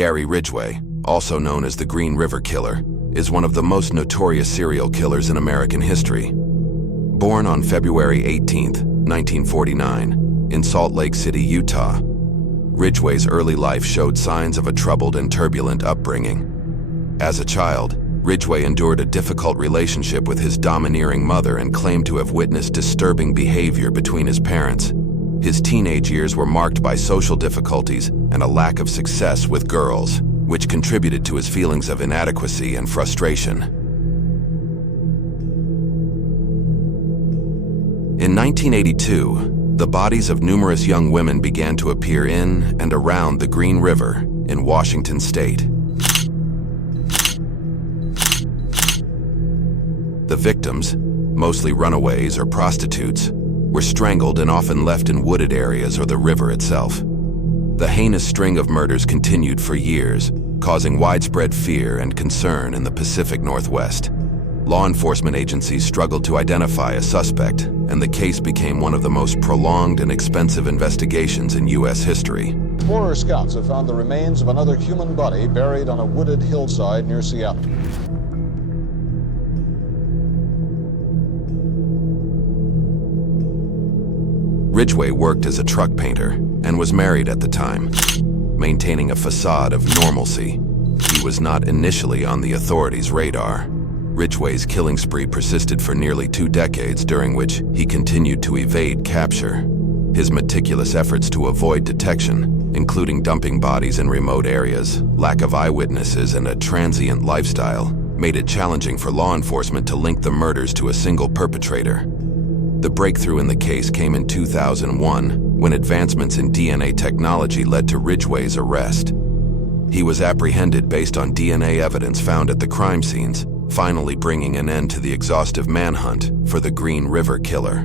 Gary Ridgway, also known as the Green River Killer, is one of the most notorious serial killers in American history. Born on February 18, 1949, in Salt Lake City, Utah, Ridgway's early life showed signs of a troubled and turbulent upbringing. As a child, Ridgway endured a difficult relationship with his domineering mother and claimed to have witnessed disturbing behavior between his parents. His teenage years were marked by social difficulties and a lack of success with girls, which contributed to his feelings of inadequacy and frustration. In 1982, the bodies of numerous young women began to appear in and around the Green River in Washington state. The victims, mostly runaways or prostitutes, were strangled and often left in wooded areas or the river itself. The heinous string of murders continued for years, causing widespread fear and concern in the Pacific Northwest. Law enforcement agencies struggled to identify a suspect, and the case became one of the most prolonged and expensive investigations in U.S. history. Explorer scouts have found the remains of another human body buried on a wooded hillside near Seattle. Ridgway worked as a truck painter and was married at the time, maintaining a facade of normalcy. He was not initially on the authorities' radar. Ridgway's killing spree persisted for nearly 2 decades, during which he continued to evade capture. His meticulous efforts to avoid detection, including dumping bodies in remote areas, lack of eyewitnesses, and a transient lifestyle, made it challenging for law enforcement to link the murders to a single perpetrator. The breakthrough in the case came in 2001, when advancements in DNA technology led to Ridgway's arrest. He was apprehended based on DNA evidence found at the crime scenes, finally bringing an end to the exhaustive manhunt for the Green River Killer.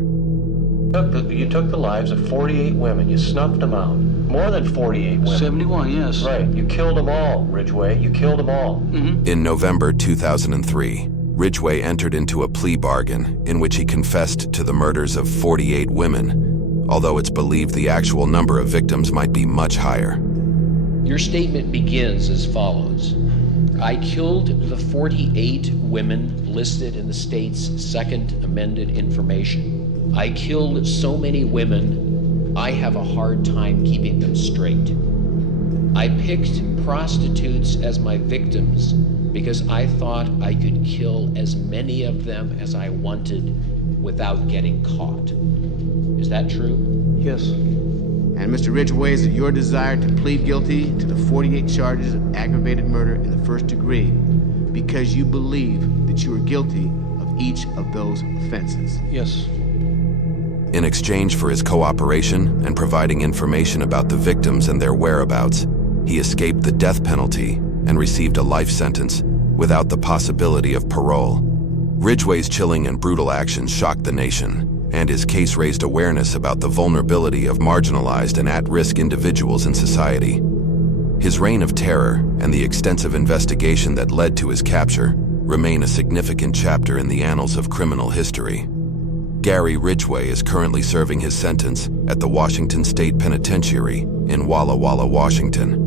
You took the lives of 48 women. You snuffed them out. More than 48 women. 71, yes. Right. You killed them all, Ridgway. You killed them all. Mm-hmm. In November 2003, Ridgway entered into a plea bargain in which he confessed to the murders of 48 women, although it's believed the actual number of victims might be much higher. Your statement begins as follows. I killed the 48 women listed in the state's second amended information. I killed so many women, I have a hard time keeping them straight. I picked prostitutes as my victims because I thought I could kill as many of them as I wanted without getting caught. Is that true? Yes. And Mr. Ridgway, is it your desire to plead guilty to the 48 charges of aggravated murder in the first degree because you believe that you are guilty of each of those offenses? Yes. In exchange for his cooperation and providing information about the victims and their whereabouts, he escaped the death penalty and received a life sentence without the possibility of parole. Ridgway's chilling and brutal actions shocked the nation, and his case raised awareness about the vulnerability of marginalized and at-risk individuals in society. His reign of terror and the extensive investigation that led to his capture remain a significant chapter in the annals of criminal history. Gary Ridgway is currently serving his sentence at the Washington State Penitentiary in Walla Walla, Washington.